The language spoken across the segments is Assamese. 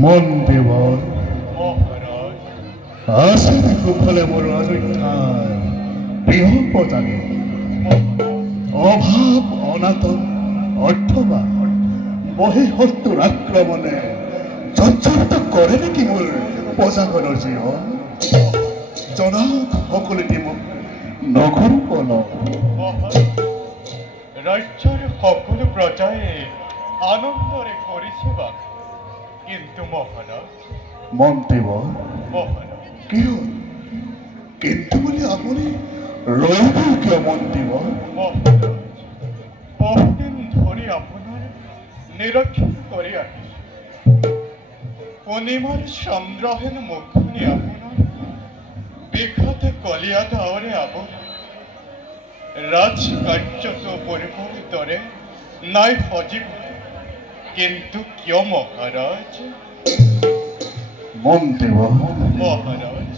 মন দেৱৰ আছে কুফলে মোৰ অযোধ্যাৰ বৃহৎপতানে অভাৱ অনাটন অৰ্থবা বহিঃশত্ৰুৰ আক্ৰমণে জৰ্জৰিত কৰে নেকি মোৰ প্ৰজাগণৰ জীৱন জনাওক সকলোতে মোক নকৰো পলক ৰাজ্যৰ সকলো প্ৰজাই আনন্দৰে কৰিছে বাস কিন্তু মহাৰাজ মন্ত্ৰীব মহাৰাজ কি হ'ল কিন্তু বুলি আপুনি ৰ'ব কিয় মন্ত্ৰীব মহাৰাজ বহুদিন ধৰি আপোনাৰ নিৰীক্ষণ কৰি আহিছোঁ পূৰ্ণিমাৰ চন্দ্ৰহেন মুখনি আপোনাৰ বিখ্যাত কলীয়া ডাৱৰে আৱৰা ৰাজকাৰ্যত পৰিপৰিতৰে নাই সজীৱ কিন্তু কিয় মহাৰাজ মন্ত্ৰীব মহাৰাজ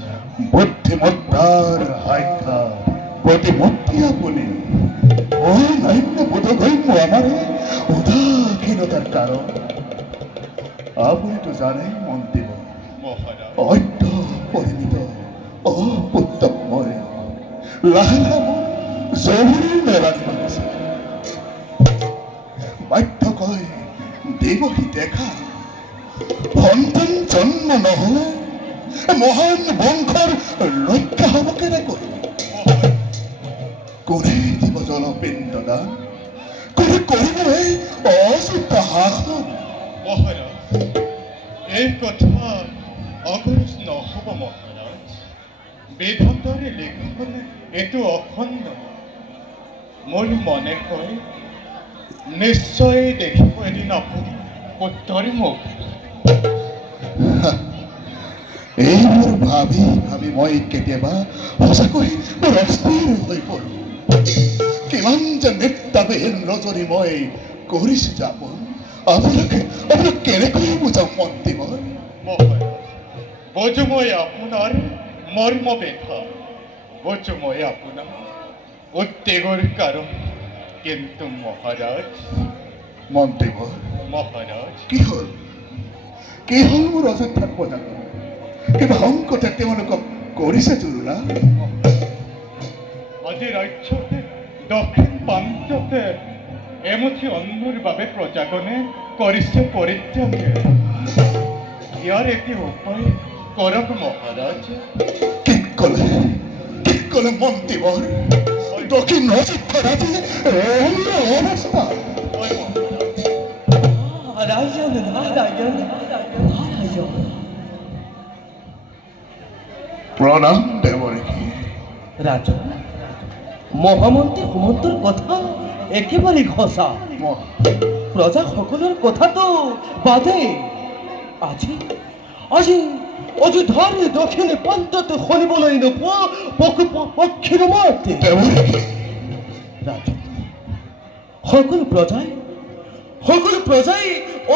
বুদ্ধিমত্তাৰ হাইঠা প্ৰতিমূৰ্তি আপুনি অনান্য বোধগম্য আমাৰ উদাসীনতাৰ কাৰণ আপুনিতো জানে মন্ত্ৰীব মহাৰাজ অদ্য পৰিমিত অপুত্তময় লাহে লাহে জৰুৰী নেলাগি আছে বাধ্য কয় দেৱহী দেখা সন্তান জন্ম নহলে মহান বংশৰ ৰক্ষা হব কেনেকৈ কোনে দিব জলপিণ্ড দান কোনে কৰিব এই অযুত শাসন মহাৰাজ এই কথা অগ্ৰজ নহ'ব মহাৰাজ বিধাতাৰে লিখন এইটো অখণ্ড মোৰ মনে কয় নিশ্চয় দেখিব এদিন আপুনি পুত্ৰৰ মুখ এইবোৰ ভাবি ভাবি মই কেতিয়াবা সঁচাকৈ অস্থিৰ হৈ পৰো কিমান যে নিত্যাবিহীন ৰজনী মই কৰিছো যাপন আপোনাক কেনেকৈ বুজাম মন্ত্ৰীব মহাৰাজ বুজো মই আপোনাৰ মৰ্ম বেথা বুজো মই আপোনাৰ উদ্বেগৰ কাৰণ কিন্তু মহাৰাজ মন্ত্ৰীব মহাৰাজ কি হ'ল মোৰ অযোধ্যাৰ প্ৰজাজন কিবা সংকটে তেওঁলোকক কৰিছে জুৰুলা আজি ৰাজ্যতে দক্ষিণ প্ৰান্ততে এমুঠি অন্নৰ বাবে প্ৰজাগণে কৰিছে পৰিত্যাগে ইয়াৰ এটি উপায় কৰক মহাৰাজ কি ক'লে মন্ত্ৰীবৰ দক্ষিণ অযোধ্যাৰ আজি অৱস্থা ৰাজন প্ৰণাম দেৱৰকী। ৰাজা, মহামন্ত্ৰী সুমন্তৰ কথা একেবাৰে সঁচা। প্ৰজাসকলৰ কথাটো বাদে আজি আজি অযোধ্যাৰ দক্ষিণ প্ৰান্তত শুনিবলৈ নোপোৱা পক্ষীৰ মাত। ৰাজা, সকলো প্ৰজাই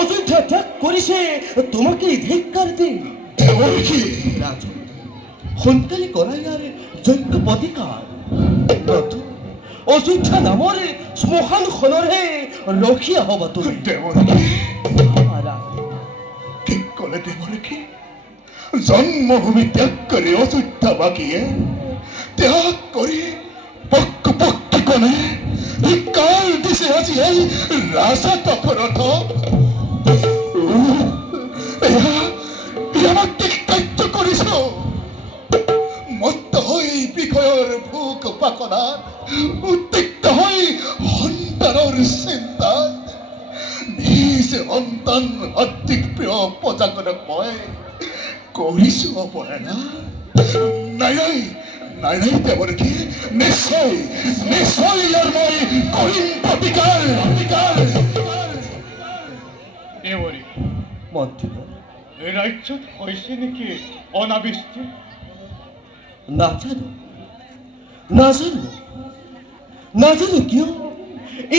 অযোধ্যা ত্যাগ কৰিছে তোমাকে ধিক্কাৰ দি। ৰাজা, সোনকালে কৰা ইয়াৰ যোগ্য প্ৰতিকাৰ। অযোধ্যা নামৰ শ্মশানখনৰহে ৰখীয়া হবা তুমি। কি ক'লে দেৱৰকী? জন্মভূমি ত্যাগ কৰি অযোধ্যাবাসীয়ে ত্যাগ কৰি পক্ষীকণে ধিক্কাৰ দিছে আজি এই ৰাজা দশৰথ। আমাক কাৰ্য কৰিছ। মত্ত হৈ বিষয়ৰ ভোগ পাকনাত, উদ্বিগ্ন হৈ সন্তানৰ চিন্তাত নিজ সন্তান অধিক প্ৰিয় প্ৰজাজনক মই কৰিছো অৱহেলা। নাই দেৱৰকী, নিশ্চয় ইয়াৰ মই কৰিম প্ৰতিকাৰ। দেৱৰী, মন্ত্ৰী, ৰাজ্যত হৈছে নেকি অনাবৃষ্টি? নাজানো কিয়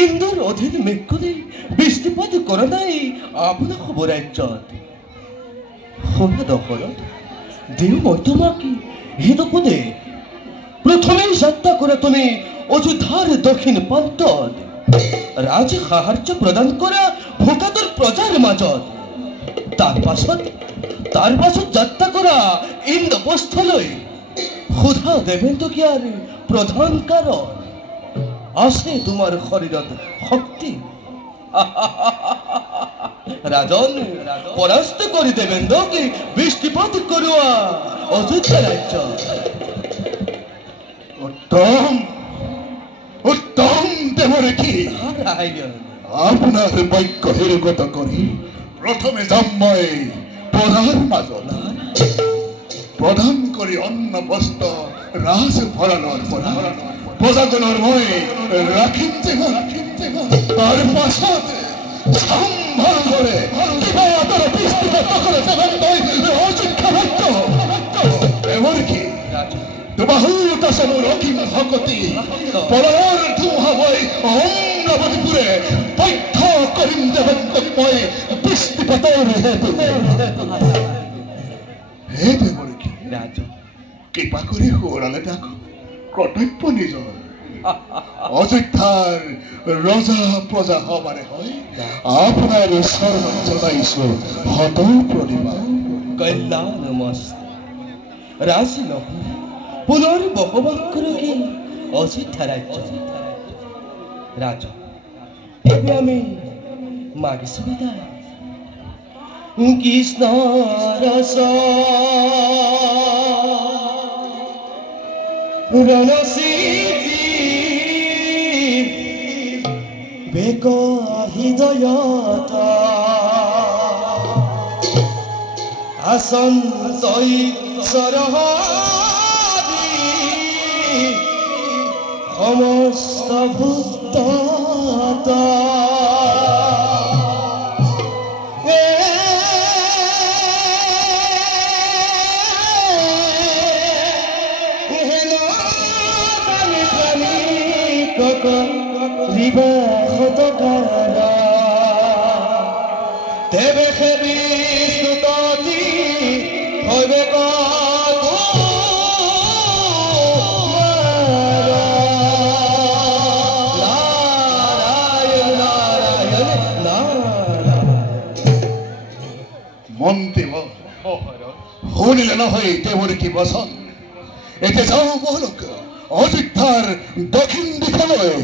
ইন্দ্ৰৰ অধীন মেঘখনে বৃষ্টিপাত কৰা নাই আপোনাৰ শুভ ৰাজ্যত। শুনা দশৰথ, দিওঁ মই তোমাক হিতপদে। প্ৰথমেই যাত্ৰা কৰা তুমি অযোধ্যাৰ দক্ষিণ প্ৰান্তত ৰাজ সাহাৰ্য প্ৰদান কৰা ভোকাতুৰ প্ৰজাৰ মাজত। তাৰ পাছত যাত্ৰা কৰা ইন্দ্ৰপ্ৰস্থলৈ। সুধা দেৱেন্দ্ৰকিয়াৰ প্ৰধান কাৰণ আছে তোমাৰ শৰীৰত শক্তি। ৰাজন, পৰাস্ত কৰি দেৱেন্দ্ৰক বৃষ্টিপাত কৰোৱা অযোধ্যা ৰাজ্য। উত্তম দেৱৰকী, আপোনাৰ বাক্য হেৰুগত কৰি প্ৰথমে যাম মই প্ৰজাৰ মাজত। প্ৰদান কৰি অন্ন বস্ত্ৰ ৰাজ ভঁৰালৰ পৰা প্ৰজাজনৰ মই ৰাখিম যে। তাৰ পাছত দেৱৰকী, দুবাহুত আছে মোৰ অসীম ভকতি। পলয়ৰ ধুমুহা মই অমৰাৱতীপুৰে বৈধ্য কৰিম দেৱন্তক মই বৃষ্টিপাতৰ হেতু। হে দেৱৰকী, কৃপা কৰি সোঁৱৰালে তাক কৰ্তব্য নিজৰ। অযোধ্যাৰ ৰজা প্ৰজা সবাৰে হয় আপোনাৰ চৰণত জনাইছো শত প্ৰণিপাত। কল্যাণমস্ত। ৰাজ পুনৰ বসবাস কৰকে অযোধ্যা ৰাজ্য। ৰাজ, ଏବେ ଆମେ ମାଗିଛୁ ବିଦାୟ। কৃষ্ণ রস রণসিদ্ধি বেক হৃদয়ত আসন্তই সরহদি সমস্ত ভূত দেবে সেবি স্তুতি হবে মন্ত্ৰী শুনিলে নহয় দেৱৰকী বচন। এতিয়া যাওঁ বহলক অযোধ্যাৰ দক্ষিণ দিশলৈ।